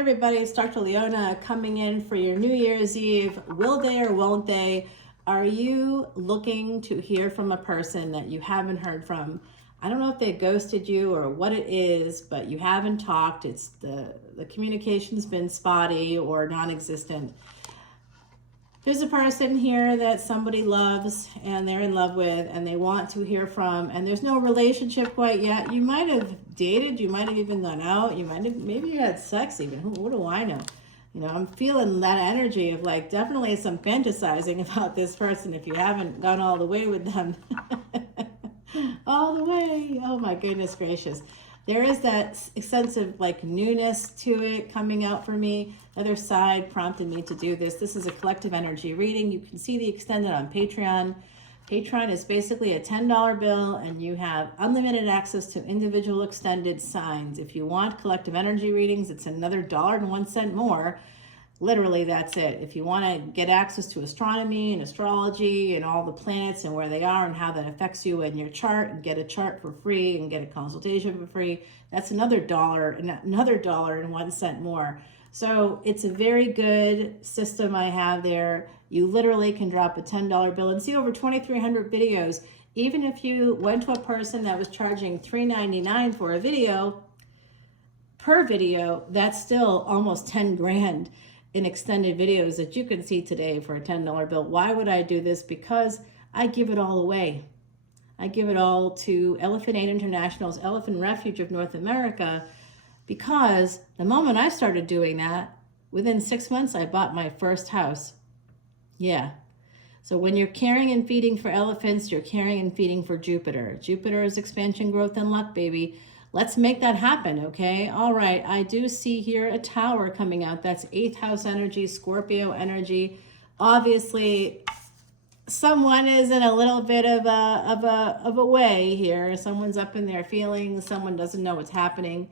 everybody, it's Dr. Leona coming in for your New Year's Eve. Will they or won't they? Are you looking to hear from a person that you haven't heard from? I don't know if they ghosted you or what it is, but you haven't talked. It's the communication's been spotty or non-existent. There's a person here that somebody loves and they're in love with and they want to hear from, and there's no relationship quite yet. You might have dated, you might have even gone out, you might have, maybe you had sex even. What do I know? You know, I'm feeling that energy of like definitely some fantasizing about this person if you haven't gone all the way with them. All the way. Oh my goodness gracious. There is that sense of like newness to it coming out for me. Other side prompted me to do this. This is a collective energy reading. You can see the extended on Patreon. Patreon is basically a $10 bill and you have unlimited access to individual extended signs. If you want collective energy readings, it's another $1.01 more. Literally, that's it. If you want to get access to astronomy and astrology and all the planets and where they are and how that affects you in your chart, and get a chart for free and get a consultation for free, that's another $1.01 more. So it's a very good system I have there. You literally can drop a $10 bill and see over 2,300 videos. Even if you went to a person that was charging $3.99 for a video, per video, that's still almost 10 grand in extended videos that you can see today for a $10 bill. Why would I do this? Because I give it all away. I give it all to Elephant Aid International's Elephant Refuge of North America, because the moment I started doing that, within 6 months, I bought my first house. Yeah. So when you're caring and feeding for elephants, you're caring and feeding for Jupiter. Jupiter is expansion, growth, and luck, baby. Let's make that happen, okay? All right, I do see here a tower coming out. That's 8th house energy, Scorpio energy. Obviously, someone is in a little bit of a way here. Someone's up in their feelings. Someone doesn't know what's happening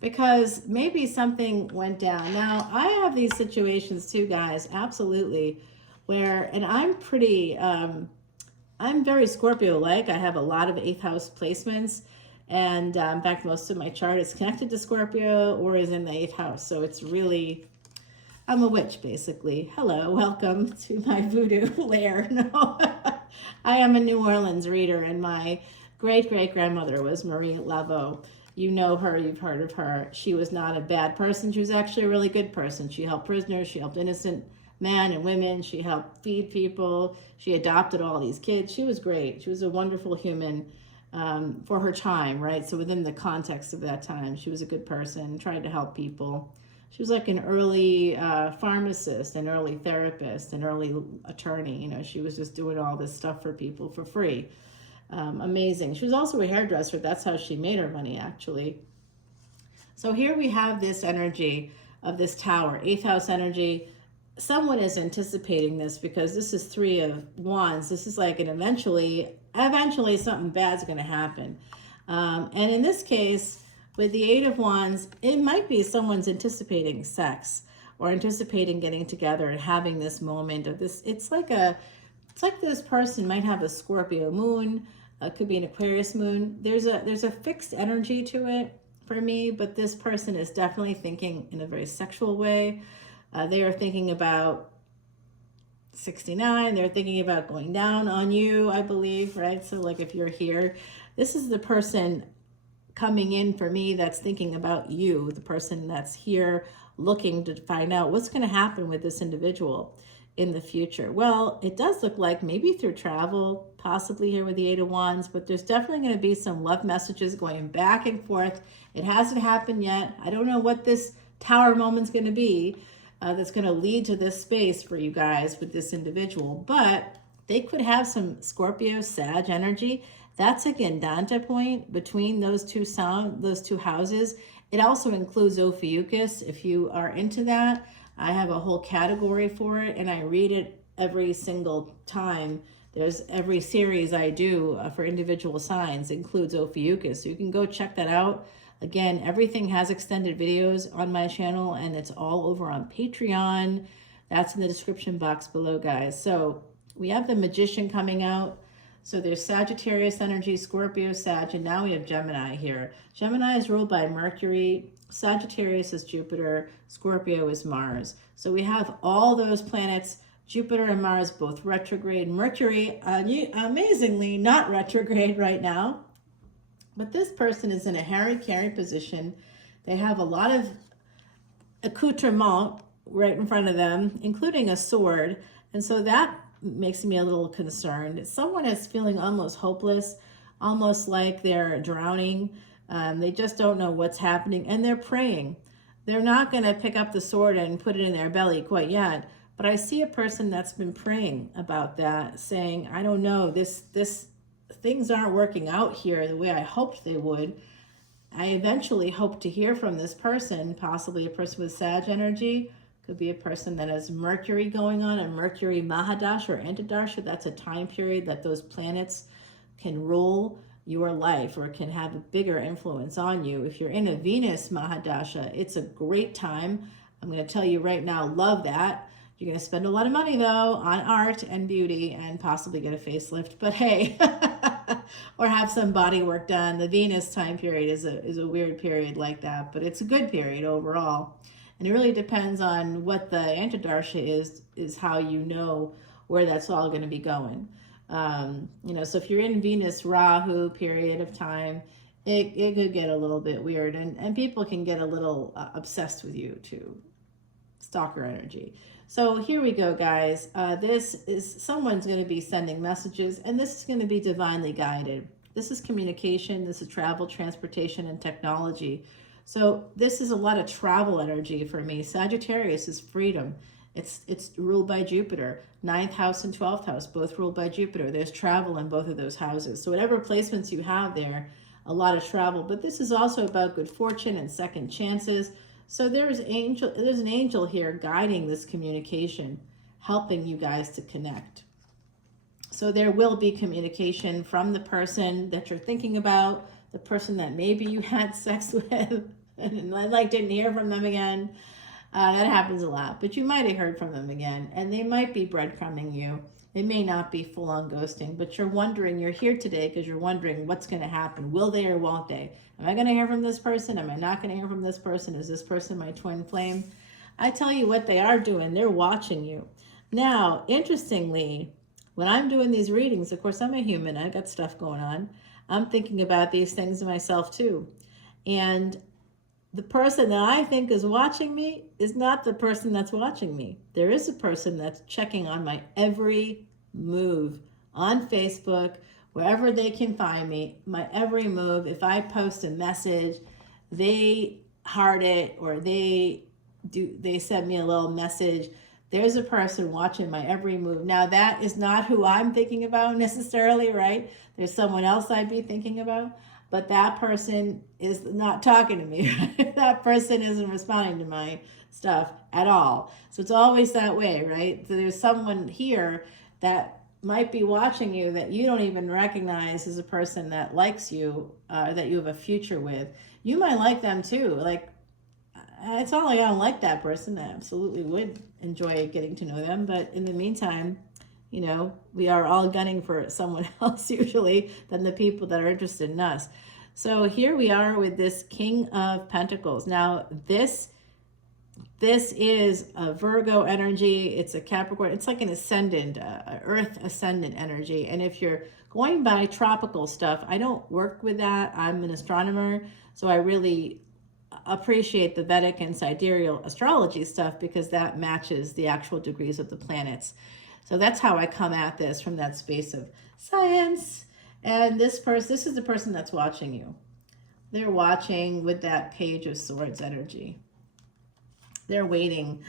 because maybe something went down. Now, I have these situations too, guys, absolutely, where, and I'm pretty, I'm very Scorpio-like. I have a lot of 8th house placements. And in fact, most of my chart is connected to Scorpio or is in the 8th house. So it's really, I'm a witch, basically. Hello, welcome to my voodoo lair. No, I am a New Orleans reader, and my great-great-grandmother was Marie Laveau. You know her, you've heard of her. She was not a bad person. She was actually a really good person. She helped prisoners. She helped innocent men and women. She helped feed people. She adopted all these kids. She was great. She was a wonderful human. For her time, right? So within the context of that time, she was a good person, tried to help people. She was like an early pharmacist, an early therapist, an early attorney. You know, she was just doing all this stuff for people for free. Amazing. She was also a hairdresser. That's how she made her money, actually. So here we have this energy of this tower, 8th house energy. Someone is anticipating this because this is 3 of Wands. This is like an eventually something bad's going to happen. And in this case, with the 8 of Wands, it might be someone's anticipating sex or anticipating getting together and having this moment of this. It's like this person might have a Scorpio moon. It could be an Aquarius moon. There's a fixed energy to it for me, but this person is definitely thinking in a very sexual way. They are thinking about 69. They're thinking about going down on you, I believe, right? So like if you're here, this is the person coming in for me that's thinking about you, the person that's here looking to find out what's going to happen with this individual in the future. Well, it does look like maybe through travel, possibly here with the 8 of Wands, but there's definitely going to be some love messages going back and forth. It hasn't happened yet. I don't know what this tower moment's going to be. That's going to lead to this space for you guys with this individual, but they could have some Scorpio Sag energy. That's a Gandanta point between those two houses. It also includes Ophiuchus. If you are into that, I have a whole category for it, and I read it every single time. There's every series I do for individual signs includes Ophiuchus, so you can go check that out. Again, everything has extended videos on my channel, and it's all over on Patreon. That's in the description box below, guys. So we have the Magician coming out. So there's Sagittarius energy, Scorpio, Sag, and now we have Gemini here. Gemini is ruled by Mercury. Sagittarius is Jupiter, Scorpio is Mars. So we have all those planets, Jupiter and Mars, both retrograde. Mercury, amazingly, not retrograde right now. But this person is in a hara-kiri position. They have a lot of accoutrement right in front of them, including a sword. And so that makes me a little concerned. Someone is feeling almost hopeless, almost like they're drowning. They just don't know what's happening, and they're praying. They're not going to pick up the sword and put it in their belly quite yet. But I see a person that's been praying about that, saying, I don't know, this things aren't working out here the way I hoped they would. I eventually hope to hear from this person, possibly a person with Sag energy. Could be a person that has Mercury going on, a Mercury Mahadasha or Antidasha. That's a time period that those planets can rule your life or can have a bigger influence on you. If you're in a Venus Mahadasha, it's a great time. I'm going to tell you right now, love that. You're going to spend a lot of money, though, on art and beauty and possibly get a facelift. But hey, or have some body work done. The Venus time period is a weird period like that, but it's a good period overall. And it really depends on what the Antidasha is how you know where that's all going to be going. So if you're in Venus Rahu period of time, it could get a little bit weird, and people can get a little obsessed with you too. Stalker energy. So here we go, guys. This is someone's going to be sending messages, and this is going to be divinely guided. This is communication. This is travel, transportation, and technology. So this is a lot of travel energy for me. Sagittarius is freedom. It's ruled by Jupiter. 9th house and 12th house, both ruled by Jupiter. There's travel in both of those houses. So whatever placements you have there, a lot of travel. But this is also about good fortune and second chances. So there's an angel here guiding this communication, helping you guys to connect. So there will be communication from the person that you're thinking about, the person that maybe you had sex with and didn't hear from them again. That happens a lot, but you might have heard from them again, and they might be breadcrumbing you. It may not be full-on ghosting, but you're wondering, you're here today because you're wondering what's going to happen. Will they or won't they? Am I going to hear from this person? Am I not going to hear from this person? Is this person my twin flame? I tell you what they are doing. They're watching you. Now, interestingly, when I'm doing these readings, of course, I'm a human. I got stuff going on. I'm thinking about these things myself too. And the person that I think is watching me is not the person that's watching me. There is a person that's checking on my every move on Facebook, wherever they can find me, my every move. If I post a message, they heart it, or they send me a little message. There's a person watching my every move. Now, that is not who I'm thinking about necessarily, right? There's someone else I'd be thinking about. But that person is not talking to me. That person isn't responding to my stuff at all. So it's always that way, right? So there's someone here that might be watching you that you don't even recognize as a person that likes you, that you have a future with. You might like them too. Like, it's not like I don't like that person. I absolutely would enjoy getting to know them. But in the meantime, we are all gunning for someone else usually than the people that are interested in us. So here we are with this King of Pentacles. Now, this is a Virgo energy. It's a Capricorn. It's like an ascendant, Earth ascendant energy. And if you're going by tropical stuff, I don't work with that. I'm an astronomer, so I really appreciate the Vedic and sidereal astrology stuff because that matches the actual degrees of the planets. So that's how I come at this, from that space of science. And this is the person that's watching you. They're watching with that Page of Swords energy. They're waiting.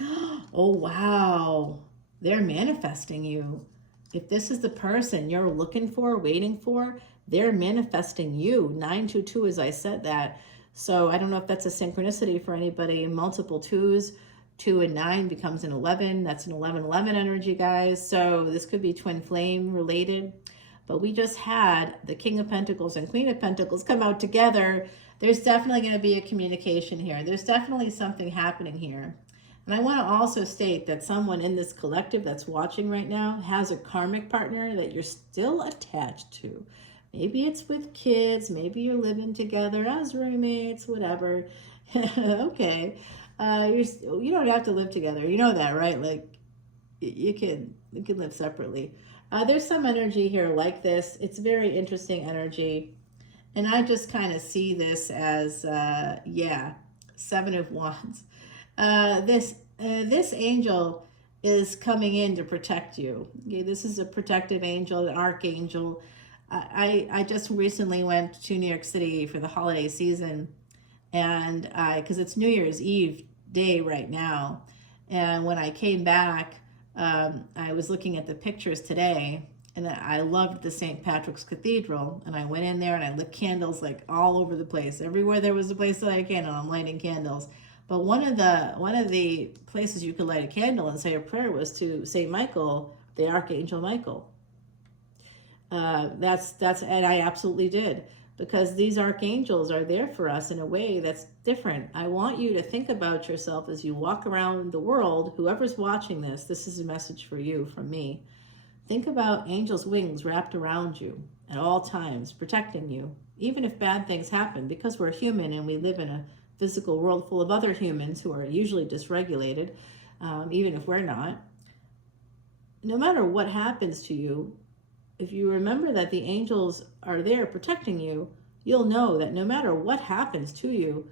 Oh, wow. They're manifesting you. If this is the person you're looking for, waiting for, they're manifesting you. 922, as I said that. So I don't know if that's a synchronicity for anybody. Multiple twos. 2 and 9 becomes an 11. That's an 11-11 energy, guys. So this could be twin flame related. But we just had the King of Pentacles and Queen of Pentacles come out together. There's definitely going to be a communication here. There's definitely something happening here. And I want to also state that someone in this collective that's watching right now has a karmic partner that you're still attached to. Maybe it's with kids. Maybe you're living together as roommates, whatever. Okay. You don't have to live together. You know that, right? Like you can live separately. There's some energy here like this. It's very interesting energy. And I just kind of see this as, yeah, Seven of Wands. This angel is coming in to protect you. Okay, this is a protective angel, an archangel. I just recently went to New York City for the holiday season, and because it's New Year's Eve day right now, and when I came back, I was looking at the pictures today, and I loved the St. Patrick's Cathedral, and I went in there and I lit candles like all over the place. Everywhere there was a place to light a candle, I'm lighting candles. But one of the places you could light a candle and say a prayer was to Saint Michael, the Archangel Michael. That's and I absolutely did, because these archangels are there for us in a way that's different. I want you to think about yourself as you walk around the world. Whoever's watching this, this is a message for you from me. Think about angels' wings wrapped around you at all times, protecting you, even if bad things happen, because we're human and we live in a physical world full of other humans who are usually dysregulated, even if we're not. No matter what happens to you, if you remember that the angels are there protecting you, you'll know that no matter what happens to you,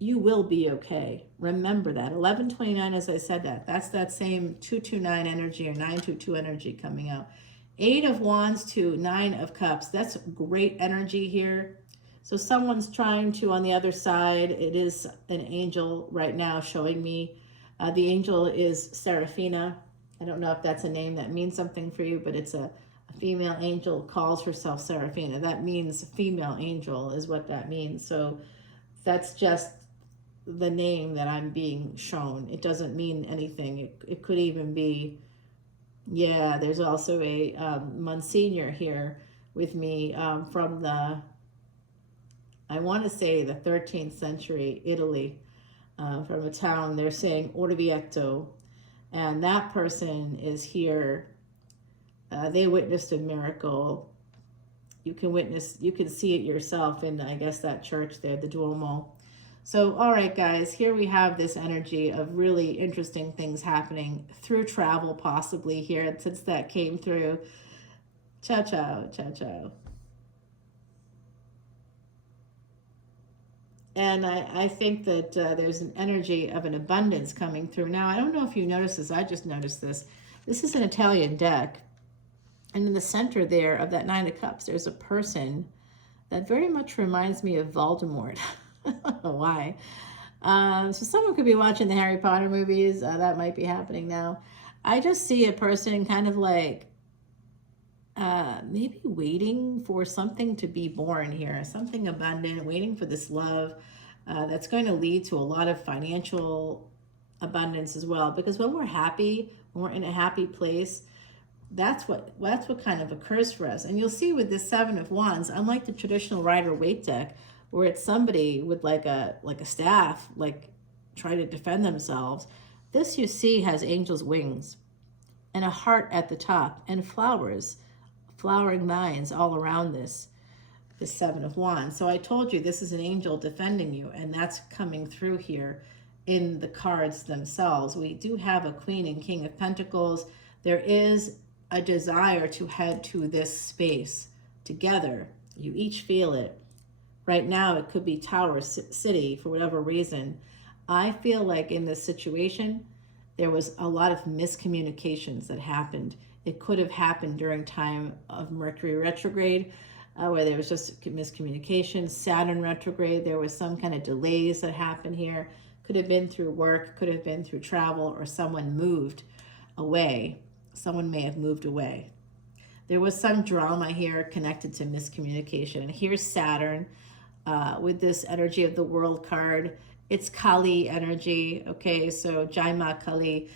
you will be okay. Remember that. 1129, as I said that's that same 229 energy or 922 energy coming out. 8 of Wands to 9 of Cups. That's great energy here. So someone's trying to, on the other side, it is an angel right now showing me. The angel is Seraphina. I don't know if that's a name that means something for you, but it's a female angel, calls herself Seraphina. That means female angel is what that means. So that's just the name that I'm being shown. It doesn't mean anything. It could even be, yeah, there's also a Monsignor here with me from the, I want to say the 13th century Italy, from a town, they're saying Orvieto, and that person is here. They witnessed a miracle. You can see it yourself in, I guess, that church there, the Duomo. So, all right, guys, here we have this energy of really interesting things happening through travel, possibly here, since that came through. Ciao, ciao, ciao, ciao. And I think that there's an energy of an abundance coming through. Now, I don't know if you noticed this. I just noticed this. This is an Italian deck. And in the center there of that 9 of Cups, there's a person that very much reminds me of Voldemort. I don't know why. So someone could be watching the Harry Potter movies. That might be happening now. I just see a person kind of like maybe waiting for something to be born here, something abundant, waiting for this love that's going to lead to a lot of financial abundance as well. Because when we're happy, when we're in a happy place, that's what kind of occurs for us. And you'll see with this 7 of Wands, unlike the traditional Rider-Waite deck, where it's somebody with like a staff, like trying to defend themselves, this you see has angels' wings and a heart at the top and flowers, flowering vines all around this 7 of Wands. So I told you this is an angel defending you, and that's coming through here in the cards themselves. We do have a Queen and King of Pentacles. There is a desire to head to this space together. You each feel it. Right now, it could be Tower City for whatever reason. I feel like in this situation, there was a lot of miscommunications that happened. It could have happened during time of Mercury retrograde, where there was just miscommunication. Saturn retrograde, there was some kind of delays that happened here. Could have been through work, could have been through travel, or someone moved away. Someone may have moved away. There was some drama here connected to miscommunication. And here's Saturn with this energy of the World card. It's Kali energy, okay? So Jai Ma Kali,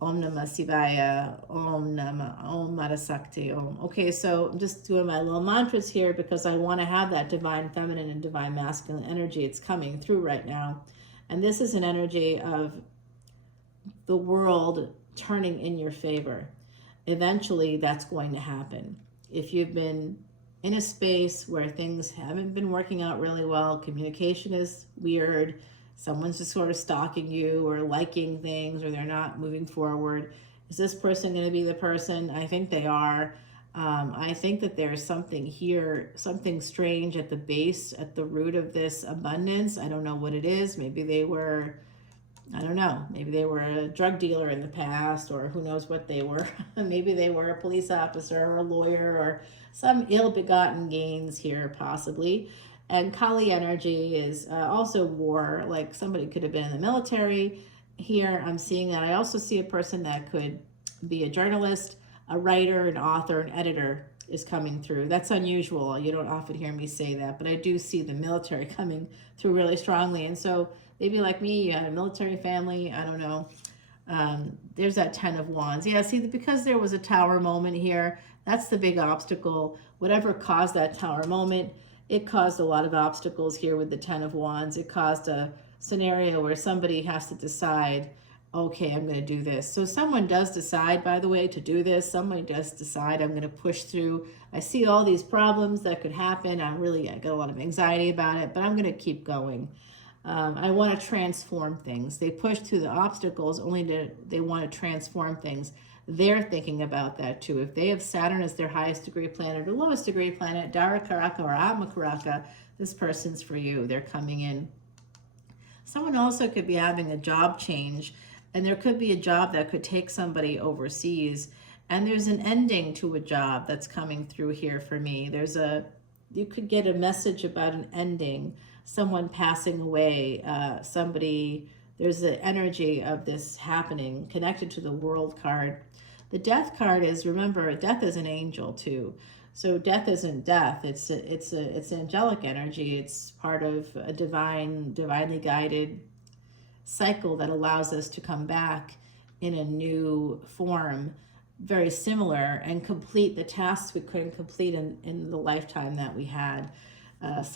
Om Namah Shivaya, Om Namah, Om Marasakti, Om. Okay, so I'm just doing my little mantras here because I want to have that divine feminine and divine masculine energy. It's coming through right now. And this is an energy of the world turning in your favor. Eventually, that's going to happen. If you've been in a space where things haven't been working out really well. Communication is weird. Someone's just sort of stalking you or liking things, or they're not moving forward. Is this person going to be the person? I think they are. I think that there's something here, something strange at the base, at the root of this abundance. I don't know what it is. Maybe they were, I don't know, maybe they were a drug dealer in the past, or who knows what they were. Maybe they were a police officer or a lawyer, or some ill-begotten gains here, possibly. And Kali energy is also war, like somebody could have been in the military. Here I'm seeing that. I also see a person that could be a journalist, a writer, an author, an editor is coming through. That's unusual. You don't often hear me say that, but I do see the military coming through really strongly. And so maybe like me, you had a military family, I don't know. There's that 10 of Wands. Yeah, see, because there was a tower moment here, that's the big obstacle. Whatever caused that tower moment, it caused a lot of obstacles here with the 10 of Wands. It caused a scenario where somebody has to decide, okay, I'm going to do this. So someone does decide, by the way, to do this. Somebody does decide, I'm going to push through. I see all these problems that could happen. I got a lot of anxiety about it, but I'm going to keep going. I want to transform things. They push through the obstacles they want to transform things. They're thinking about that too. If they have Saturn as their highest degree planet or lowest degree planet, Dara Karaka or Atma Karaka, this person's for you. They're coming in. Someone also could be having a job change, and there could be a job that could take somebody overseas, and there's an ending to a job that's coming through here for me. You could get a message about an ending, someone passing away, there's the energy of this happening connected to the World card. The Death card is, remember, death is an angel too. So death isn't death. It's angelic energy. It's part of a divinely guided cycle that allows us to come back in a new form, very similar, and complete the tasks we couldn't complete in the lifetime that we had.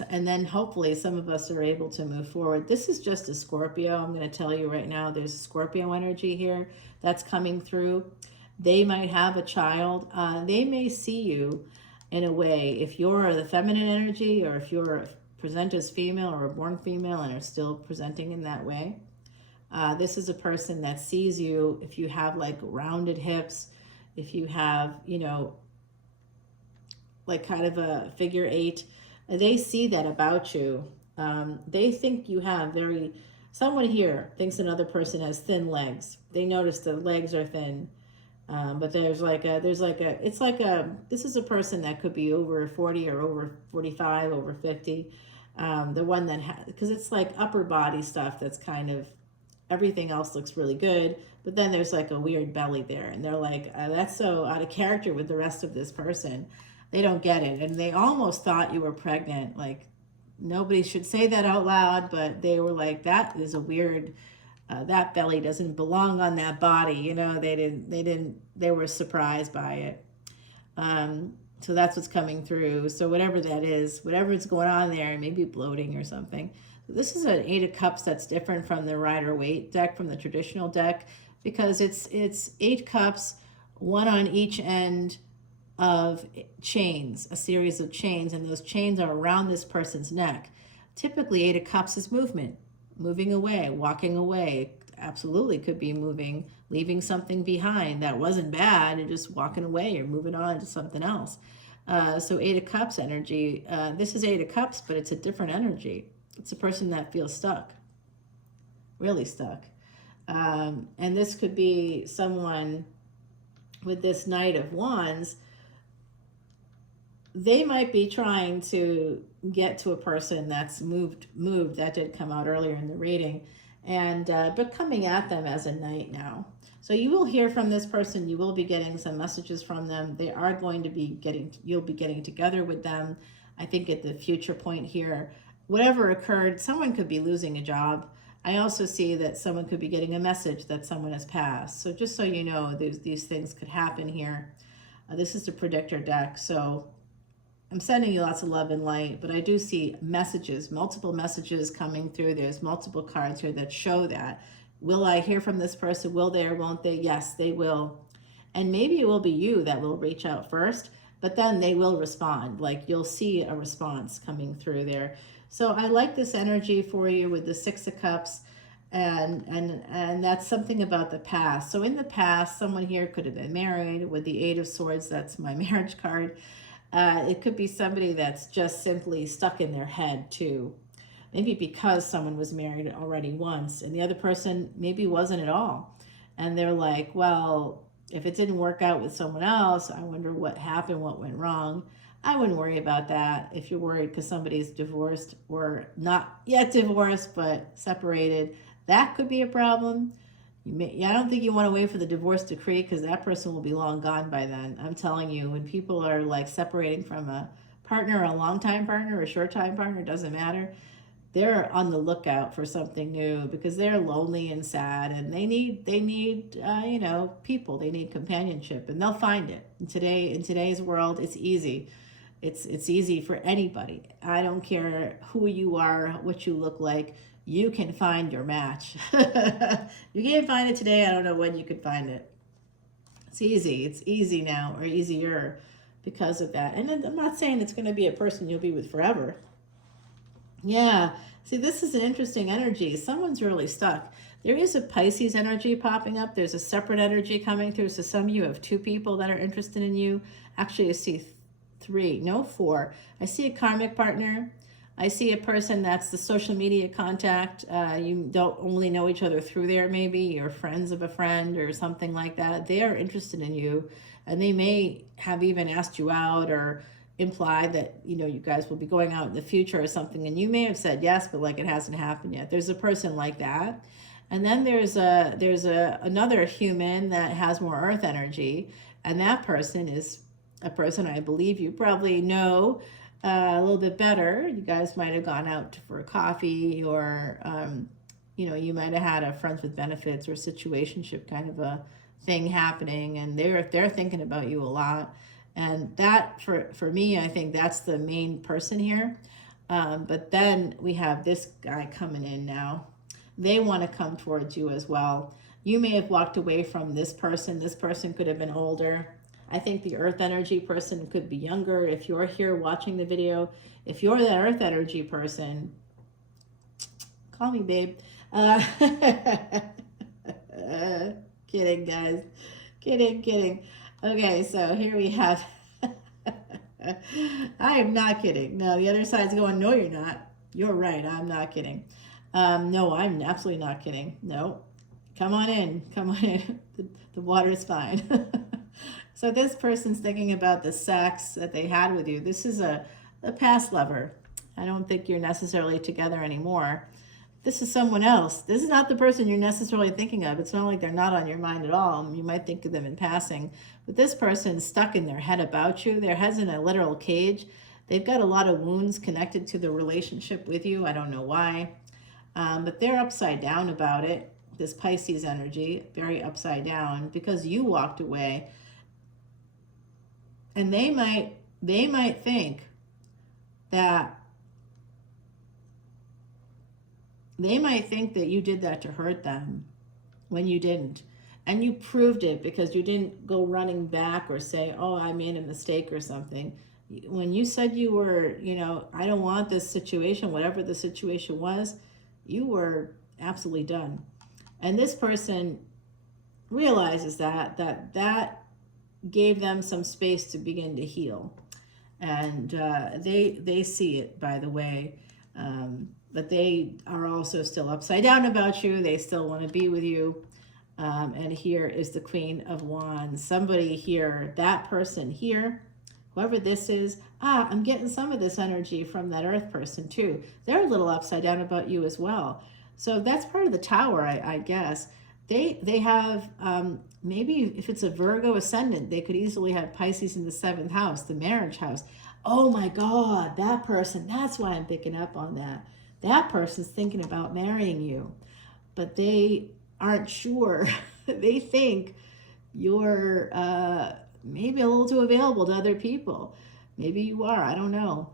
And then hopefully some of us are able to move forward. This is just a Scorpio. I'm going to tell you right now, there's a Scorpio energy here that's coming through. They might have a child. They may see you in a way, if you're the feminine energy, or if you're present as female or a born female and are still presenting in that way. This is a person that sees you if you have like rounded hips, if you have, like kind of a figure 8. They see that about you. They think you have someone here thinks another person has thin legs. They notice the legs are thin. But this is a person that could be over 40 or over 45, over 50. The one that because it's like upper body stuff that's kind of, everything else looks really good, but then there's like a weird belly there, and they're like, that's so out of character with the rest of this person. They don't get it, and they almost thought you were pregnant. Like, nobody should say that out loud, but they were like, that is a weird, that belly doesn't belong on that body. They were surprised by it. So that's what's coming through. So whatever that is, whatever is going on there, maybe bloating or something. This is an 8 of Cups that's different from the Rider-Waite deck, from the traditional deck, because it's 8 cups, one on each end of chains, a series of chains, and those chains are around this person's neck. Typically, 8 of Cups is movement, moving away, walking away. Absolutely could be moving, leaving something behind that wasn't bad, and just walking away or moving on to something else. So 8 of Cups energy, this is 8 of Cups, but it's a different energy. It's a person that feels stuck, really stuck. And this could be someone with this Knight of Wands. They might be trying to get to a person that's moved. That did come out earlier in the reading, and but coming at them as a knight now. So you will hear from this person. You will be getting some messages from them. They are going to be you'll be getting together with them. I think at the future point here, whatever occurred, someone could be losing a job. I also see that someone could be getting a message that someone has passed. So just so you know, these things could happen here. This is the predictor deck, so I'm sending you lots of love and light, but I do see messages, multiple messages coming through. There's multiple cards here that show that. Will I hear from this person? Will they or won't they? Yes, they will. And maybe it will be you that will reach out first. but then they will respond. Like you'll see a response coming through there. So I like this energy for you with the Six of Cups, and that's something about the past. So in the past, someone here could have been married. With the Eight of Swords, that's my marriage card. It could be somebody that's just simply stuck in their head too. Maybe because someone was married already once and the other person maybe wasn't at all. And they're like, well, if it didn't work out with someone else, I wonder what happened, what went wrong. I wouldn't worry about that. If you're worried because somebody's divorced or not yet divorced but separated, that could be a problem. I don't think you want to wait for the divorce decree because that person will be long gone by then. I'm telling you, when people are like separating from a partner, a long-time partner, or a short-time partner, it doesn't matter. They're on the lookout for something new because they're lonely and sad, and they need people. They need companionship, and they'll find it. In today's world, it's easy. It's easy for anybody. I don't care who you are, what you look like. You can find your match. You can't find it today. I don't know when you could find it. It's easy. It's easy now, or easier because of that. And I'm not saying it's going to be a person you'll be with forever. Yeah. See, this is an interesting energy. Someone's really stuck. There is a Pisces energy popping up. There's a separate energy coming through. So some of you have 2 people that are interested in you. Actually, I see 3, no 4. I see a karmic partner. I see a person that's the social media contact. You don't only know each other through there, maybe. You're friends of a friend or something like that. They are interested in you, and they may have even asked you out or implied that, you guys will be going out in the future or something, and you may have said yes, but like it hasn't happened yet. There's a person like that. And then there's another human that has more earth energy, and that person is a person I believe you probably know a little bit better. You guys might have gone out for a coffee, or you might have had a friends with benefits or situationship kind of a thing happening, and they're thinking about you a lot. And that, for me, I think that's the main person here. But then we have this guy coming in now. They want to come towards you as well. You may have walked away from this person. This person could have been older. I think the earth energy person could be younger. If you're here watching the video, if you're that earth energy person, call me, babe. Kidding, guys. Kidding. Okay, so here we have, I am not kidding. No, the other side's going, no, you're not. You're right, I'm not kidding. No, I'm absolutely not kidding. No, come on in. The water is fine. So this person's thinking about the sex that they had with you. This is a past lover. I don't think you're necessarily together anymore. This is someone else. This is not the person you're necessarily thinking of. It's not like they're not on your mind at all. You might think of them in passing. But this person's stuck in their head about you. Their head's in a literal cage. They've got a lot of wounds connected to the relationship with you. I don't know why. But they're upside down about it. This Pisces energy, very upside down, because you walked away. And they might think that you did that to hurt them when you didn't. And you proved it because you didn't go running back or say, oh, I made a mistake or something. When you said you were, I don't want this situation, whatever the situation was, you were absolutely done. And this person realizes that gave them some space to begin to heal. And they see it, by the way. But they are also still upside down about you. They still want to be with you. And here is the Queen of Wands. Somebody here, that person here, whoever this is, I'm getting some of this energy from that earth person too. They're a little upside down about you as well. So that's part of the Tower, I guess. They have, maybe if it's a Virgo ascendant, they could easily have Pisces in the 7th house, the marriage house. Oh my God, that person, that's why I'm picking up on that. That person's thinking about marrying you, but they aren't sure. They think you're maybe a little too available to other people. Maybe you are, I don't know.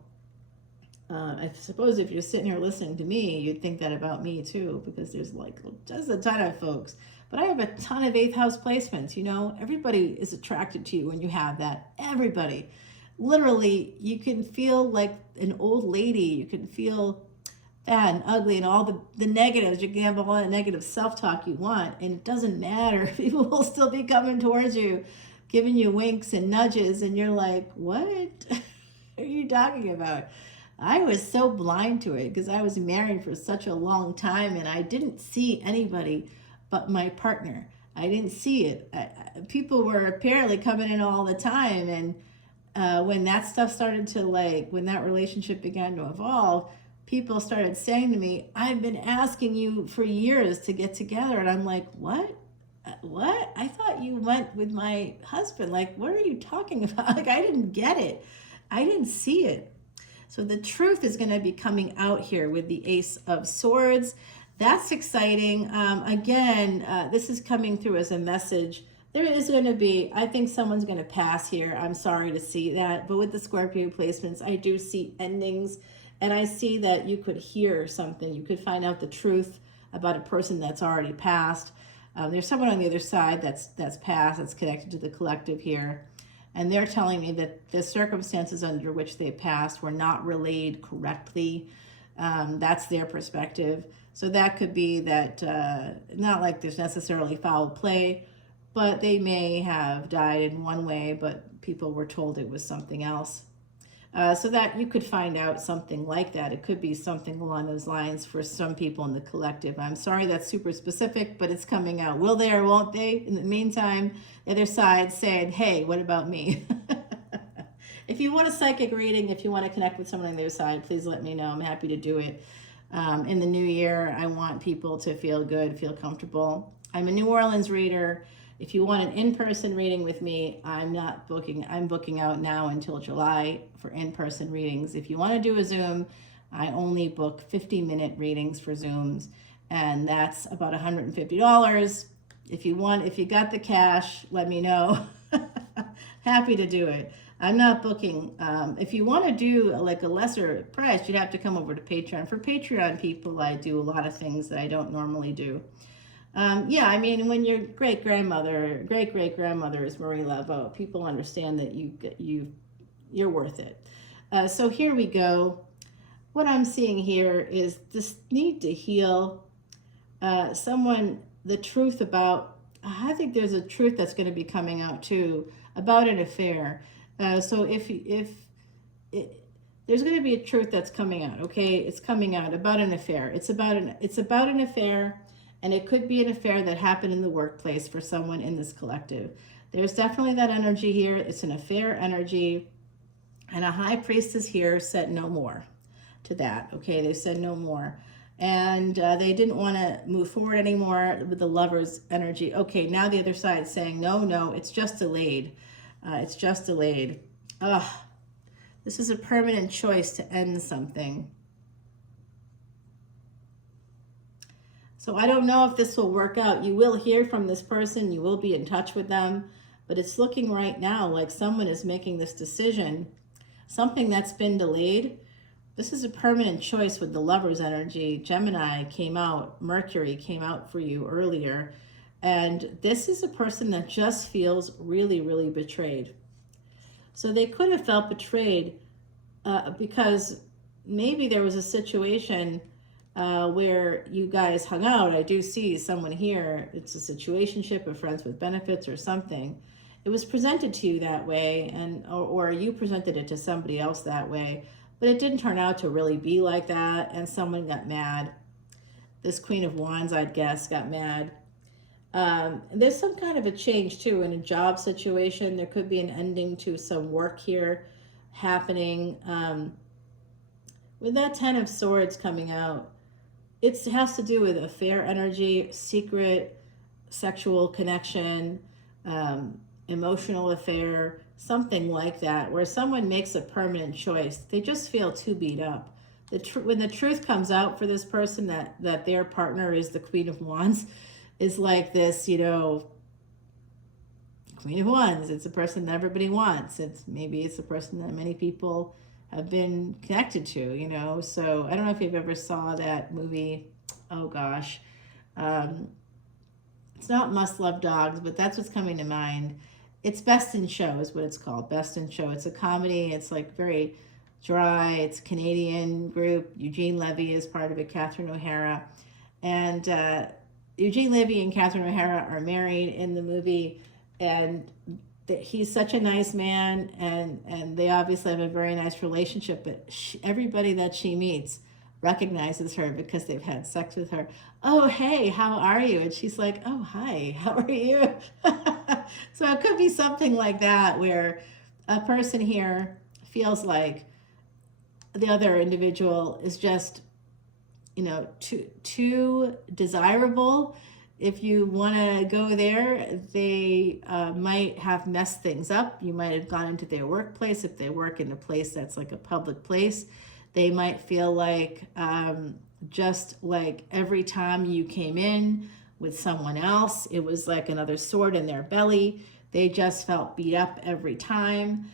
I suppose if you're sitting here listening to me, you'd think that about me too, because there's like just a ton of folks. But I have a ton of 8th house placements. Everybody is attracted to you when you have that. Everybody. literally, you can feel like an old lady. You can feel bad and ugly and all the negatives. You can have all that negative self-talk you want, and it doesn't matter. People will still be coming towards you, giving you winks and nudges, and you're like, what are you talking about? I was so blind to it because I was married for such a long time, and I didn't see anybody but my partner. I didn't see it. People were apparently coming in all the time, and when that stuff started to, like, when that relationship began to evolve, people started saying to me, I've been asking you for years to get together. And I'm like, what? What? I thought you went with my husband. Like, what are you talking about? Like, I didn't get it. I didn't see it. So the truth is going to be coming out here with the Ace of Swords. That's exciting. Again, this is coming through as a message. There is going to be, I think someone's going to pass here. I'm sorry to see that. But with the Scorpio placements, I do see endings. And I see that you could hear something. You could find out the truth about a person that's already passed. There's someone on the other side that's passed, that's connected to the collective here. And they're telling me that the circumstances under which they passed were not relayed correctly. That's their perspective. So that could be that, not like there's necessarily foul play, but they may have died in one way, but people were told it was something else. So that you could find out something like that. It could be something along those lines for some people in the collective. I'm sorry that's super specific, but it's coming out. Will they or won't they? In the meantime, the other side saying, hey, what about me? If you want a psychic reading, if you want to connect with someone on the other side, please let me know. I'm happy to do it. In the new year, I want people to feel good, feel comfortable. I'm a New Orleans reader. If you want an in-person reading with me, I'm booking out now until July for in-person readings. If you want to do a Zoom, I only book 50-minute readings for Zooms, and that's about $150. If you got the cash, let me know. Happy to do it. I'm not booking. If you want to do like a lesser price, you'd have to come over to Patreon. For Patreon people, I do a lot of things that I don't normally do. Yeah, I mean, when your great-great-grandmother is Marie Laveau, people understand that you're worth it. So here we go. What I'm seeing here is this need to heal the truth about, I think there's a truth that's going to be coming out too about an affair. So if there's going to be a truth that's coming out, okay? It's coming out about an affair. It's about an affair. And it could be an affair that happened in the workplace for someone in this collective. There's definitely that energy here. It's an affair energy. And a high priestess here said no more to that. Okay, they said no more. And they didn't want to move forward anymore with the lover's energy. Okay, now the other side is saying, no, it's just delayed. It's just delayed. This is a permanent choice to end something. So I don't know if this will work out. You will hear from this person. You will be in touch with them. But it's looking right now like someone is making this decision. Something that's been delayed. This is a permanent choice with the lover's energy. Gemini came out. Mercury came out for you earlier. And this is a person that just feels really, really betrayed. So they could have felt betrayed because maybe there was a situation where you guys hung out. I do see someone here. It's a situationship of friends with benefits or something. It was presented to you that way, or you presented it to somebody else that way, but it didn't turn out to really be like that, and someone got mad. This Queen of Wands, I'd guess, got mad. There's some kind of a change too in a job situation. There could be an ending to some work here happening. With that Ten of Swords coming out, it has to do with affair energy, secret sexual connection, emotional affair, something like that, where someone makes a permanent choice. They just feel too beat up. When the truth comes out for this person that their partner is the Queen of Wands, is like this, Queen of Wands. It's a person that everybody wants. Maybe it's a person that many people have been connected to, So I don't know if you've ever saw that movie. Oh gosh. It's not Must Love Dogs, but that's what's coming to mind. it's Best in Show is what it's called. Best in Show. It's a comedy. It's like very dry. It's a Canadian group. Eugene Levy is part of it. Catherine O'Hara, and Eugene Levy and Catherine O'Hara are married in the movie, and he's such a nice man, and they obviously have a very nice relationship. But everybody that she meets recognizes her because they've had sex with her. Oh, hey, how are you? And she's like, oh, hi, how are you? So it could be something like that, where a person here feels like the other individual is just, too desirable. If you want to go there, they might have messed things up. You might have gone into their workplace. If they work in a place that's like a public place, they might feel like just like every time you came in with someone else, it was like another sword in their belly. They just felt beat up every time.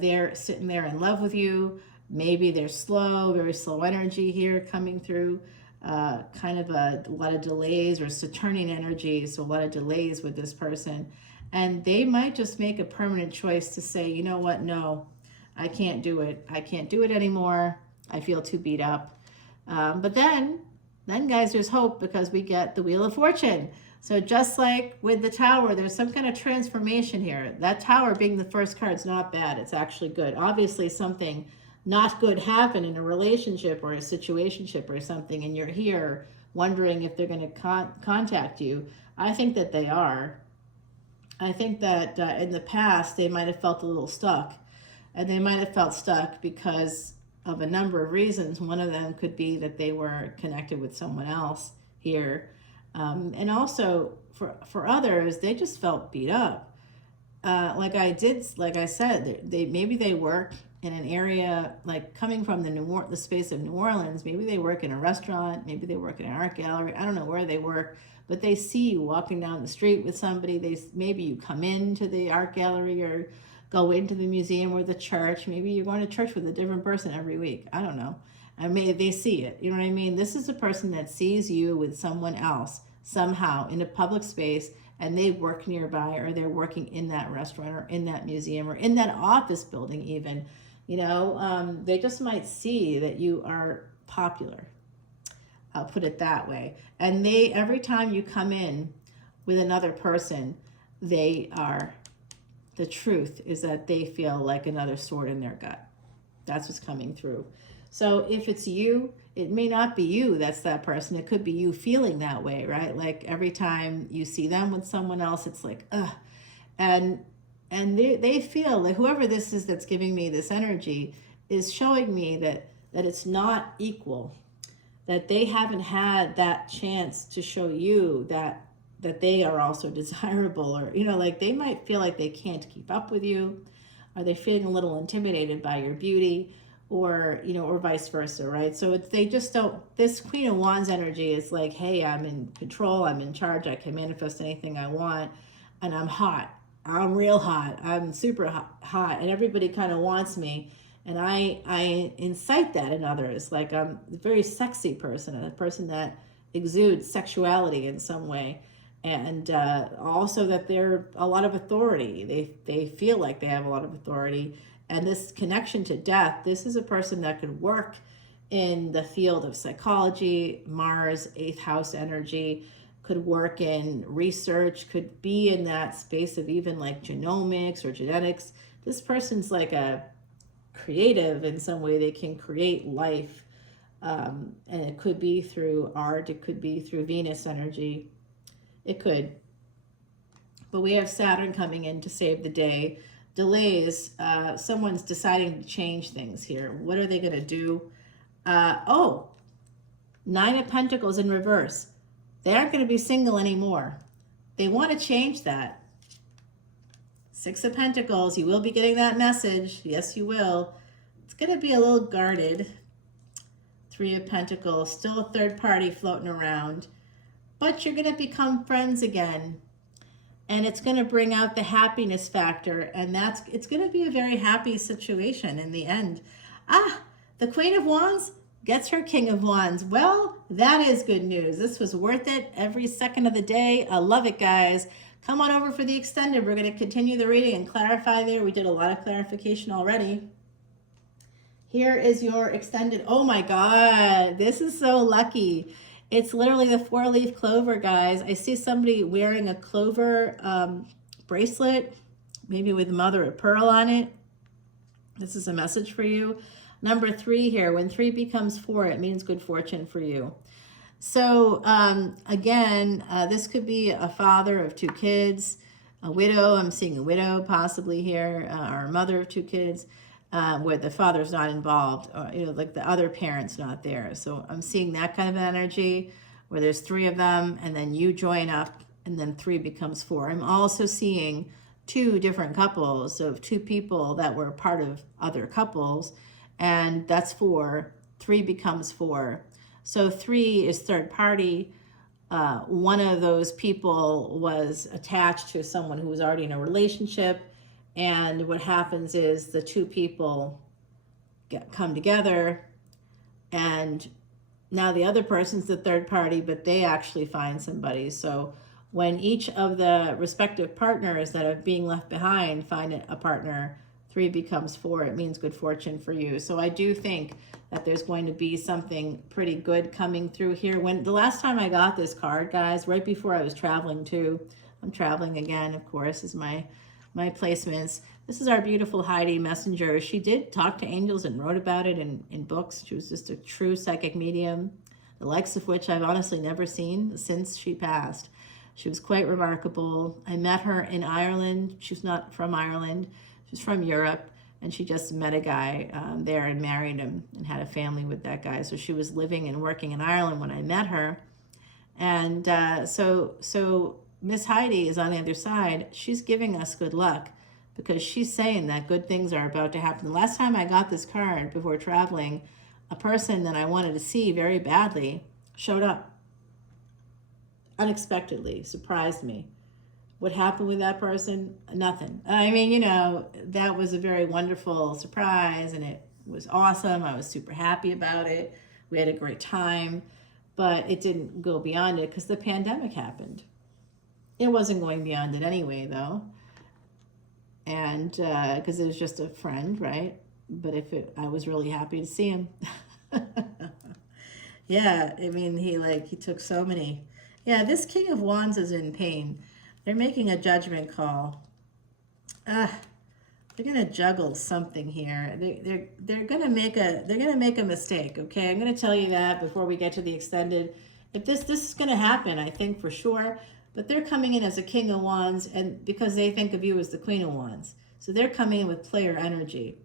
They're sitting there in love with you. Maybe they're slow, very slow energy here coming through. Kind of a lot of delays or Saturnian energy, so a lot of delays with this person. And they might just make a permanent choice to say, you know what, no, I can't do it. I can't do it anymore. I feel too beat up. But then guys, there's hope, because we get the Wheel of Fortune. So just like with the Tower, there's some kind of transformation here. That Tower being the first card is not bad. It's actually good. Obviously something not good happened in a relationship or a situationship or something, and you're here wondering if they're going to contact you. I think that they are. I think that in the past they might have felt a little stuck, and they might have felt stuck because of a number of reasons. One of them could be that they were connected with someone else here, and also for others, they just felt beat up. Like I said, maybe they work in an area, like coming from the space of New Orleans. Maybe they work in a restaurant, maybe they work in an art gallery. I don't know where they work, but they see you walking down the street with somebody. Maybe you come into the art gallery or go into the museum or the church. Maybe you're going to church with a different person every week. I don't know. I mean, they see it. You know what I mean? This is a person that sees you with someone else somehow in a public space, and they work nearby, or they're working in that restaurant or in that museum or in that office building even. They just might see that you are popular. I'll put it that way. And every time you come in with another person, the truth is that they feel like another sword in their gut. That's what's coming through. So if it's you, it may not be you that's that person. It could be you feeling that way, right? Like every time you see them with someone else, it's like, ugh. And they feel like whoever this is that's giving me this energy is showing me that it's not equal, that they haven't had that chance to show you that they are also desirable, or, like they might feel like they can't keep up with you. Are they feeling a little intimidated by your beauty, or, or vice versa, right? So they just don't, this Queen of Wands energy is like, hey, I'm in control, I'm in charge, I can manifest anything I want, and I'm hot. I'm real hot. I'm super hot, and everybody kind of wants me, and I incite that in others. Like I'm a very sexy person, a person that exudes sexuality in some way, and also that they're a lot of authority. They feel like they have a lot of authority, and this connection to death. This is a person that could work in the field of psychology, Mars, 8th house energy. Could work in research, could be in that space of even like genomics or genetics. This person's like a creative in some way. They can create life, and it could be through art, it could be through Venus energy, it could. But we have Saturn coming in to save the day. Delays, someone's deciding to change things here. What are they going to do? 9 of Pentacles in reverse. They aren't going to be single anymore. They want to change that. 6 of Pentacles, you will be getting that message. Yes, you will. It's going to be a little guarded. 3 of Pentacles, still a third party floating around. But you're going to become friends again. And it's going to bring out the happiness factor. And it's going to be a very happy situation in the end. The Queen of Wands gets her King of Wands. Well, that is good news. This was worth it every second of the day. I love it, guys. Come on over for the extended. We're going to continue the reading and clarify there. We did a lot of clarification already. Here is your extended. Oh my God, this is so lucky. It's literally the 4-leaf clover, guys. I see somebody wearing a clover bracelet, maybe with mother of pearl on it. This is a message for you. Number 3 here, when 3 becomes 4, it means good fortune for you. So again, this could be a father of 2 kids, a widow. I'm seeing a widow possibly here, or a mother of 2 kids, where the father's not involved, or, you know, like the other parent's not there. So I'm seeing that kind of energy where there's 3 of them, and then you join up, and then 3 becomes 4. I'm also seeing 2 different couples of 2 people that were part of other couples, and that's 4. 3 becomes 4. So 3 is third party. One of those people was attached to someone who was already in a relationship, and what happens is the 2 people come together, and now the other person's the third party, but they actually find somebody. So when each of the respective partners that are being left behind find a partner, 3 becomes 4. It means good fortune for you. So I do think that there's going to be something pretty good coming through here. When the last time I got this card, guys, right before I was traveling too, I'm traveling again, of course, is my placements. This is our beautiful Heidi Messenger. She did talk to angels and wrote about it in books. She was just a true psychic medium, the likes of which I've honestly never seen since she passed. She was quite remarkable. I met her in Ireland. She's not from Ireland. She's from Europe, and she just met a guy there and married him and had a family with that guy. So she was living and working in Ireland when I met her. And so Miss Heidi is on the other side. She's giving us good luck because she's saying that good things are about to happen. The last time I got this card before traveling, a person that I wanted to see very badly showed up unexpectedly, surprised me. What happened with that person? Nothing. I mean, you know, that was a very wonderful surprise, and it was awesome. I was super happy about it. We had a great time, but it didn't go beyond it because the pandemic happened. It wasn't going beyond it anyway, though, and because it was just a friend, right? But I was really happy to see him. Yeah, I mean, he took so many. Yeah, this King of Wands is in pain. They're making a judgment call. They're gonna juggle something here. They're gonna make a mistake. Okay, I'm gonna tell you that before we get to the extended. If this is gonna happen, I think for sure. But they're coming in as a King of Wands, and because they think of you as the Queen of Wands, so they're coming in with player energy.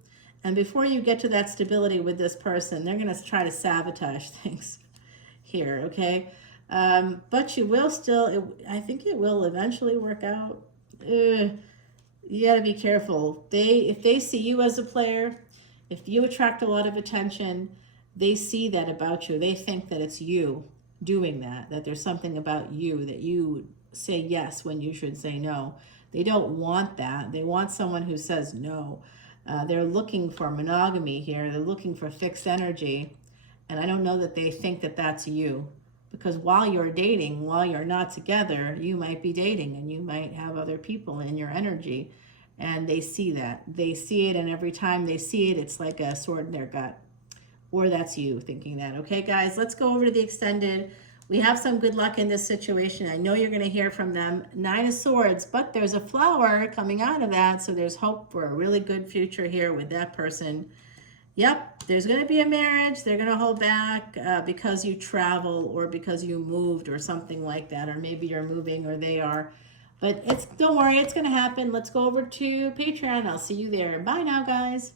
And before you get to that stability with this person, they're gonna try to sabotage things here. Okay. But you will still, I think it will eventually work out. You gotta be careful. If they see you as a player, if you attract a lot of attention, they see that about you. They think that it's you doing that there's something about you, that you say yes when you should say no. They don't want that. They want someone who says no. They're looking for monogamy here. They're looking for fixed energy. And I don't know that they think that that's you. Because while you're dating, while you're not together, you might be dating and you might have other people in your energy. And they see that. They see it, and every time they see it, it's like a sword in their gut. Or that's you thinking that. Okay, guys, let's go over to the extended. We have some good luck in this situation. I know you're going to hear from them. 9 of Swords, but there's a flower coming out of that. So there's hope for a really good future here with that person. Yep, there's going to be a marriage. They're going to hold back because you travel or because you moved or something like that. Or maybe you're moving or they are. But don't worry, it's going to happen. Let's go over to Patreon. I'll see you there. Bye now, guys.